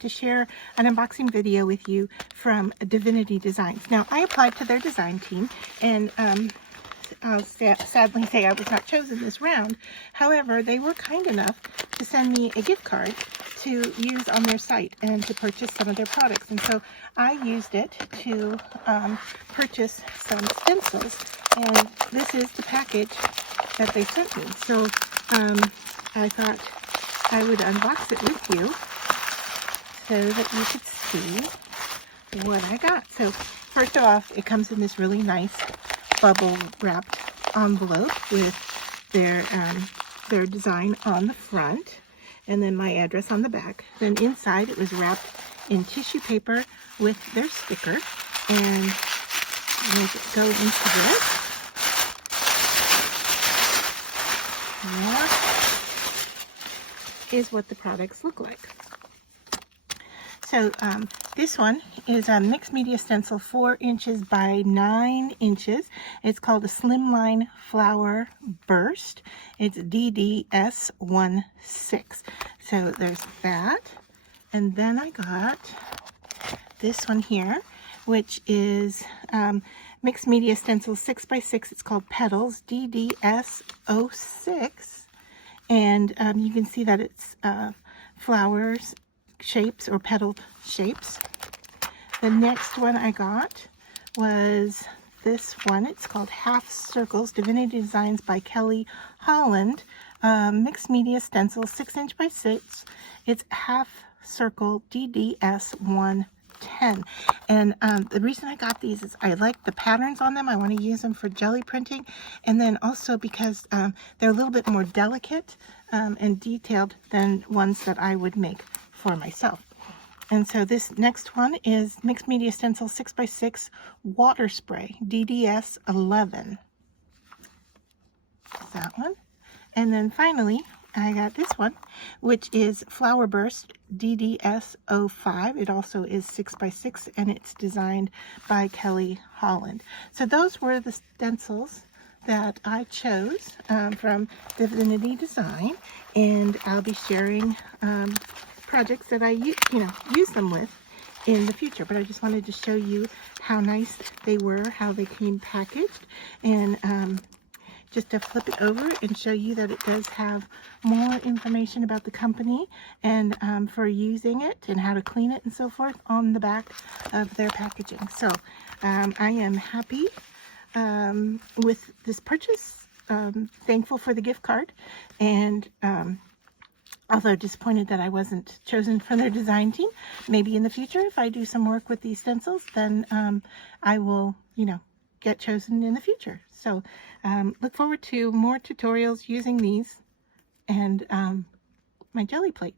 to share an unboxing video with you from Divinity Design. Now, I applied to their design team, and I'll sadly say I was not chosen this round. However, they were kind enough to send me a gift card to use on their site and to purchase some of their products. And so I used it to purchase some stencils. And this is the package that they sent me. So I thought I would unbox it with you so that you could see what I got. So first of all, it comes in this really nice bubble wrapped envelope with their design on the front, and then my address on the back. Then inside it was wrapped in tissue paper with their sticker. And let me go into this. Is what the products look like. So this one is a mixed media stencil 4 inches by 9 inches. It's called a Slimline Flower Burst. It's DDS16. So there's that. And then I got this one here, which is mixed media stencil 6 by 6. It's called Petals, DDS06. And you can see that it's flowers shapes or petal shapes. The next one I got was this one. It's called Half Circles, Divinity Designs by Kelly Holland. Mixed media stencil 6 inch by 6. It's half circle DDS110. And the reason I got these is I like the patterns on them. I want to use them for jelly printing, and then also because they're a little bit more delicate and detailed than ones that I would make for myself. And so this next one is mixed media stencil 6 by 6 water spray, DDS11. That one. And then finally I got this one, which is Flower Burst DDS05. It also is 6 by 6, and it's designed by Kelly Holland. So those were the stencils that I chose from Divinity Design, and I'll be sharing projects that I use them with in the future. But I just wanted to show you how nice they were, how they came packaged, and just to flip it over and show you that it does have more information about the company and for using it and how to clean it and so forth on the back of their packaging. So I am happy with this purchase, thankful for the gift card, and although disappointed that I wasn't chosen for their design team. Maybe in the future, if I do some work with these stencils, then I will, get chosen in the future. So look forward to more tutorials using these and my jelly plate.